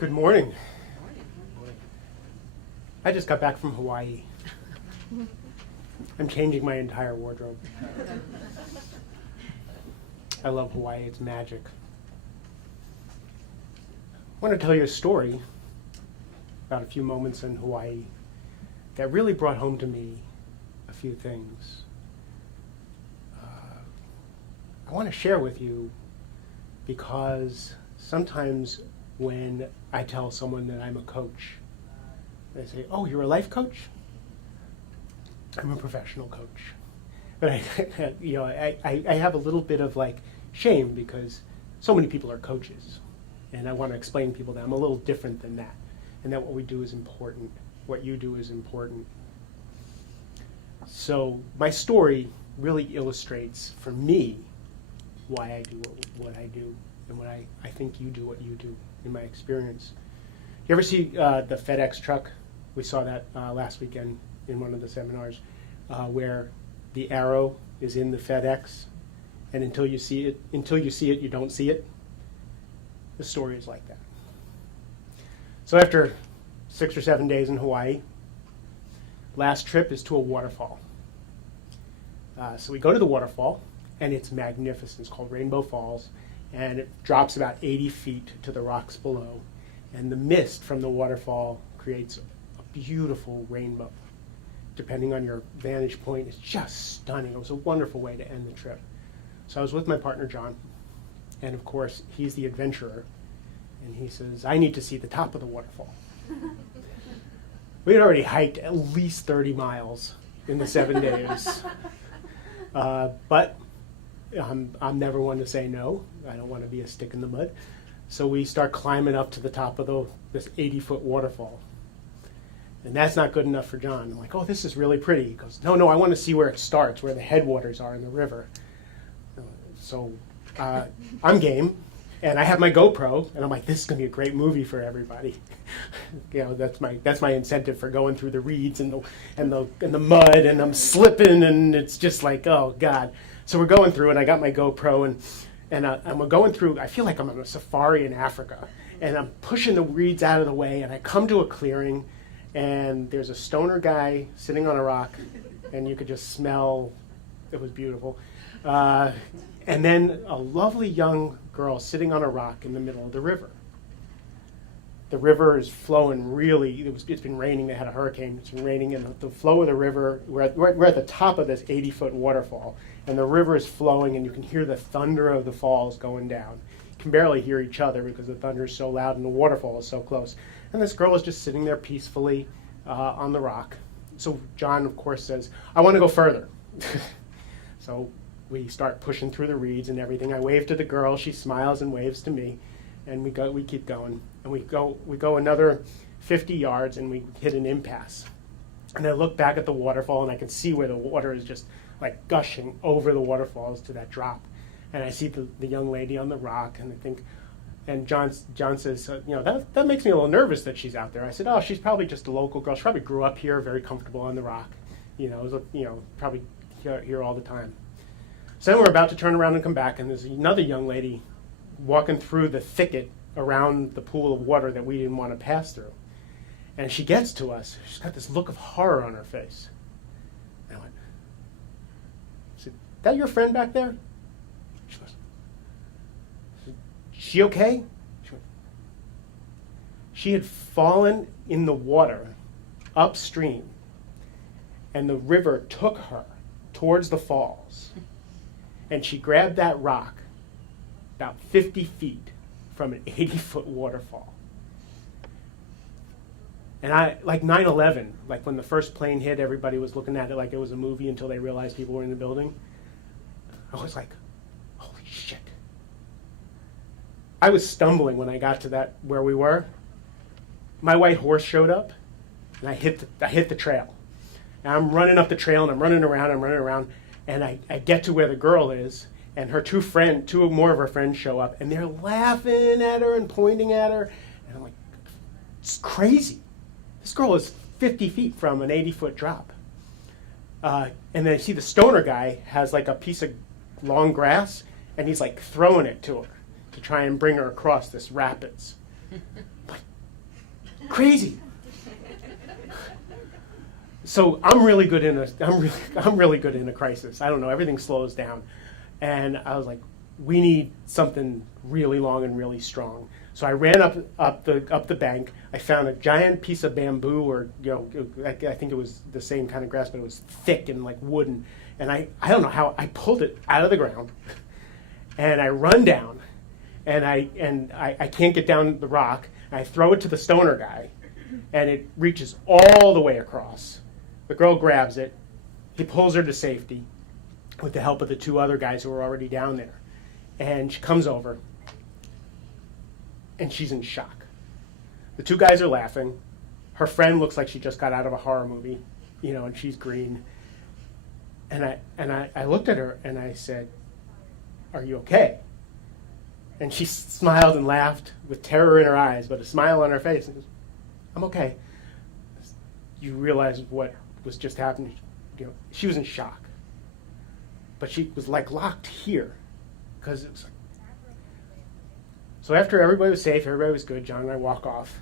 Good morning. I just got back from Hawaii. I'm changing my entire wardrobe. I love Hawaii, it's magic. I want to tell you a story about a few moments in Hawaii that really brought home to me a few things. I want to share with you because sometimes when I tell someone that I'm a coach, they say, "Oh, you're a life coach?" I'm a professional coach. But I have a little bit of shame because so many people are coaches. And I want to explain to people that I'm a little different than that. And that what we do is important. What you do is important. So my story really illustrates for me why I do what I do and what I think you do what you do in my experience. You ever see the FedEx truck? We saw that last weekend in one of the seminars where the arrow is in the FedEx, and until you see it, you don't see it. The story is like that. So after 6 or 7 days in Hawaii, last trip is to a waterfall. So we go to the waterfall, and it's magnificent. It's called Rainbow Falls, and it drops about 80 feet to the rocks below. And the mist from the waterfall creates a beautiful rainbow. Depending on your vantage point, it's just stunning. It was a wonderful way to end the trip. So I was with my partner, John, and of course, he's the adventurer, and he says, "I need to see the top of the waterfall." We had already hiked at least 30 miles in the 7 days, but I'm never one to say no. I don't want to be a stick in the mud. So we start climbing up to the top of this 80-foot waterfall. And that's not good enough for John. I'm like, "Oh, this is really pretty." He goes, no, I want to see where it starts, where the headwaters are in the river. So I'm game, and I have my GoPro, and I'm like, this is going to be a great movie for everybody. That's my incentive for going through the reeds and the mud, and I'm slipping, and it's just like, oh God. So we're going through, and I got my GoPro, and we're going through. I feel like I'm on a safari in Africa, and I'm pushing the reeds out of the way, and I come to a clearing, and there's a stoner guy sitting on a rock, and you could just smell. It was beautiful. And then a lovely young girl sitting on a rock in the middle of the river. The river is flowing really. It's been raining. They had a hurricane. It's been raining, and the flow of the river. We're at the top of this 80-foot waterfall, and the river is flowing, and you can hear the thunder of the falls going down. You can barely hear each other because the thunder is so loud and the waterfall is so close. And this girl is just sitting there peacefully on the rock. So John, of course, says, "I want to go further." So we start pushing through the reeds and everything. I wave to the girl. She smiles and waves to me. And we keep going. And we go another 50 yards, and we hit an impasse. And I look back at the waterfall, and I can see where the water is just like gushing over the waterfalls to that drop. And I see the young lady on the rock, and I think, and John says, that makes me a little nervous that she's out there. I said, "Oh, she's probably just a local girl. She probably grew up here, very comfortable on the rock. Probably here all the time." So then we're about to turn around and come back, and there's another young lady walking through the thicket around the pool of water that we didn't want to pass through. And she gets to us. She's got this look of horror on her face. And I went, "Is that your friend back there?" She goes, "Is she okay?" She had fallen in the water upstream, and the river took her towards the falls. And she grabbed that rock about 50 feet from an 80-foot waterfall. And like 9/11, like when the first plane hit, everybody was looking at it like it was a movie until they realized people were in the building. I was like, holy shit. I was stumbling when I got to that where we were. My white horse showed up, and I hit the trail. And I'm running up the trail, and I'm running around, and I get to where the girl is, and her two more of her friends show up, and they're laughing at her and pointing at her, and I'm like, it's crazy. This girl is 50 feet from an 80-foot drop. And then I see the stoner guy has like a piece of long grass, and he's like throwing it to her to try and bring her across this rapids. Like, Crazy. So I'm really good in I'm really good in a crisis. I don't know, everything slows down. And I was like, we need something really long and really strong. So I ran up the bank. I found a giant piece of bamboo, or I think it was the same kind of grass, but it was thick and like wooden. And I don't know how I pulled it out of the ground, and I run down, and I can't get down the rock. I throw it to the stoner guy, and it reaches all the way across. The girl grabs it. He pulls her to safety with the help of the two other guys who were already down there. And she comes over, and she's in shock. The two guys are laughing. Her friend looks like she just got out of a horror movie, and she's green. And I looked at her, and I said, "Are you okay?" And she smiled and laughed with terror in her eyes, but a smile on her face. And goes, "I'm okay." You realize what was just happening. She was in shock. But she was like locked here. Because it was like, so after everybody was safe, everybody was good, John and I walk off,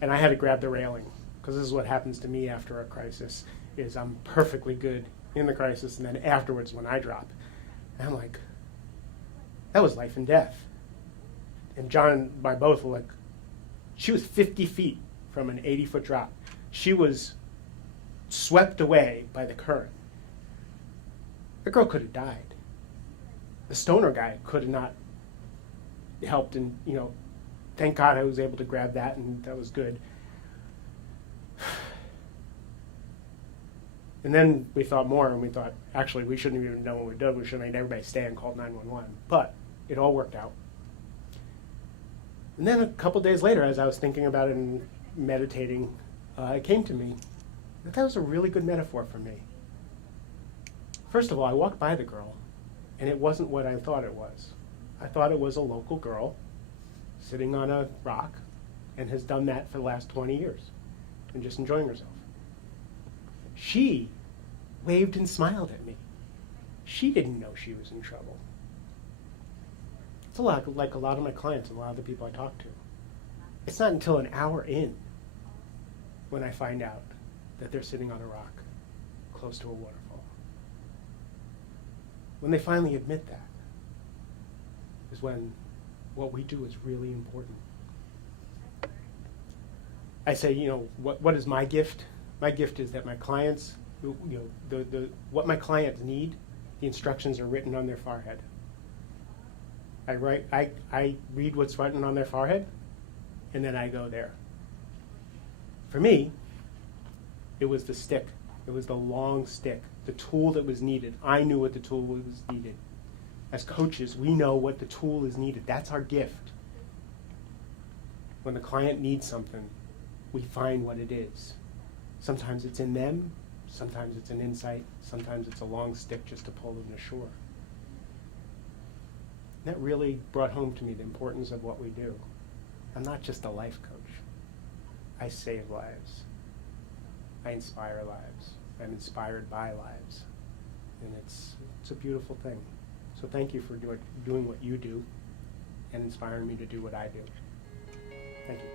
and I had to grab the railing, because this is what happens to me after a crisis, is I'm perfectly good in the crisis, and then afterwards when I drop, and I'm like, that was life and death. And John and I both were like, she was 50 feet from an 80-foot drop. She was swept away by the current. The girl could have died. The stoner guy could have not helped, and thank God I was able to grab that, and that was good. And then we thought more, and we thought, actually, we shouldn't have even done what we did. We should have made everybody stay and called 911. But it all worked out. And then a couple days later, as I was thinking about it and meditating, it came to me that was a really good metaphor for me. First of all, I walked by the girl, and it wasn't what I thought it was. I thought it was a local girl sitting on a rock and has done that for the last 20 years and just enjoying herself. She waved and smiled at me. She didn't know she was in trouble. It's like a lot of my clients and a lot of the people I talk to. It's not until an hour in when I find out that they're sitting on a rock close to a waterfall. When they finally admit that is when what we do is really important. I say, what is my gift? My gift is that my clients, what my clients need, the instructions are written on their forehead. I read what's written on their forehead, and then I go there. For me, it was the stick. It was the long stick, the tool that was needed. I knew what the tool was needed. As coaches, we know what the tool is needed. That's our gift. When the client needs something, we find what it is. Sometimes it's in them, sometimes it's an insight, sometimes it's a long stick just to pull them ashore. That really brought home to me the importance of what we do. I'm not just a life coach. I save lives. I inspire lives. I'm inspired by lives. And it's a beautiful thing. So thank you for doing what you do and inspiring me to do what I do. Thank you.